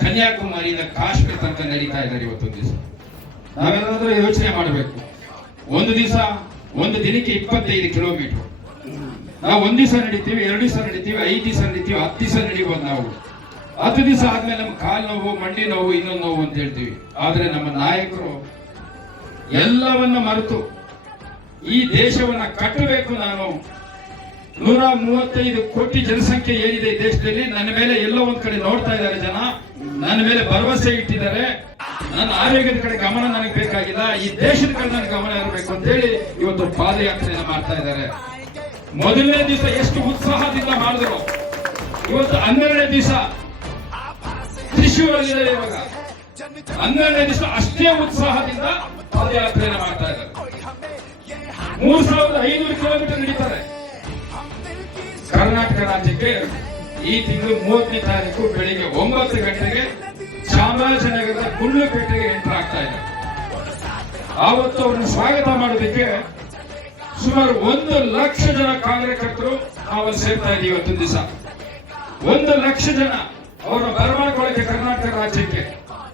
ಕನ್ಯಾಕುಮಾರಿಯಿಂದ ಕಾಶ್ಮೀರ ತನಕ ನಡೀತಾ ಇದ್ದಾರೆ ಇವತ್ತೊಂದು ದಿವಸ. ನಾವೆಲ್ಲಾದ್ರೂ ಯೋಚನೆ ಮಾಡಬೇಕು. ಒಂದು ದಿವಸ, ಒಂದು ದಿನಕ್ಕೆ ಇಪ್ಪತ್ತೈದು ಕಿಲೋಮೀಟರ್. ನಾವು ಒಂದ್ ದಿವಸ ನಡಿತೀವಿ, ಎರಡು ದಿವಸ ನಡಿತೀವಿ, ಐದು ದಿವಸ ನಡಿತೀವಿ, ಹತ್ತು ದಿವಸ ನಡಿಬೋದು ನಾವು. ಹತ್ತು ದಿವಸ ಆದ್ಮೇಲೆ ನಮ್ಮ ಕಾಲು ನೋವು, ಮಂಡಿ ನೋವು, ಇನ್ನೊಂದು ನೋವು ಅಂತ ಹೇಳ್ತೀವಿ. ಆದ್ರೆ ನಮ್ಮ ನಾಯಕರು ಎಲ್ಲವನ್ನ ಮರೆತು ಈ ದೇಶವನ್ನ ಕಟ್ಟಬೇಕು ನಾನು. ನೂರ ಮೂವತ್ತೈದು ಕೋಟಿ ಜನಸಂಖ್ಯೆ ಏನಿದೆ ದೇಶದಲ್ಲಿ, ನನ್ನ ಮೇಲೆ ಎಲ್ಲೋ ಒಂದ್ ಕಡೆ ನೋಡ್ತಾ ಇದ್ದಾರೆ ಜನ. ನನ್ನ ಮೇಲೆ ಭರವಸೆ ಇಟ್ಟಿದ್ದಾರೆ. ನನ್ನ ಆರೋಗ್ಯದ ಕಡೆ ಗಮನ ನನಗೆ ಬೇಕಾಗಿಲ್ಲ. ಈ ದೇಶದ ಕಡೆ ನನಗೆ ಗಮನ ಇರಬೇಕು ಅಂತ ಹೇಳಿ ಇವತ್ತು ಪಾದಯಾತ್ರೆಯನ್ನು ಮಾಡ್ತಾ ಇದ್ದಾರೆ. ಮೊದಲನೇ ದಿವಸ ಎಷ್ಟು ಉತ್ಸಾಹದಿಂದ ಮಾಡಿದ್ರು. ಇವತ್ತು ಹನ್ನೆರಡನೇ ದಿವಸ ತ್ರಿಶೂರಲ್ಲಿದ್ದಾರೆ ಇವಾಗ. ಹನ್ನೆರಡನೇ ದಿವಸ ಅಷ್ಟೇ ಉತ್ಸಾಹದಿಂದ ಪಾದಯಾತ್ರೆಯನ್ನು ಮಾಡ್ತಾ ಇದ್ದಾರೆ. ಮೂರ್ ಸಾವಿರದ ಐನೂರು ಕಿಲೋಮೀಟರ್ ಕರ್ನಾಟಕ ರಾಜ್ಯಕ್ಕೆ ಈ ತಿಂಗಳು ಮೂವತ್ತನೇ ತಾರೀಕು ಬೆಳಿಗ್ಗೆ ಒಂಬತ್ತು ಗಂಟೆಗೆ ಚಾಮರಾಜನಗರದ ಗುಂಡ್ಲುಪೇಟೆಗೆ ಎಂಟರ್ ಆಗ್ತಾ ಇದೆ. ಆವತ್ತು ಅವರನ್ನು ಸ್ವಾಗತ ಮಾಡೋದಕ್ಕೆ ಸುಮಾರು ಒಂದು ಲಕ್ಷ ಜನ ಕಾರ್ಯಕರ್ತರು ನಾವಲ್ಲಿ ಸೇರ್ತಾ ಇದ್ದೀವಿ ಇವತ್ತೊಂದು ದಿವಸ. ಒಂದು ಲಕ್ಷ ಜನ ಅವರನ್ನು ಬರಮಾಡ್ಕೊಳ್ಳಕ್ಕೆ ಕರ್ನಾಟಕ ರಾಜ್ಯಕ್ಕೆ.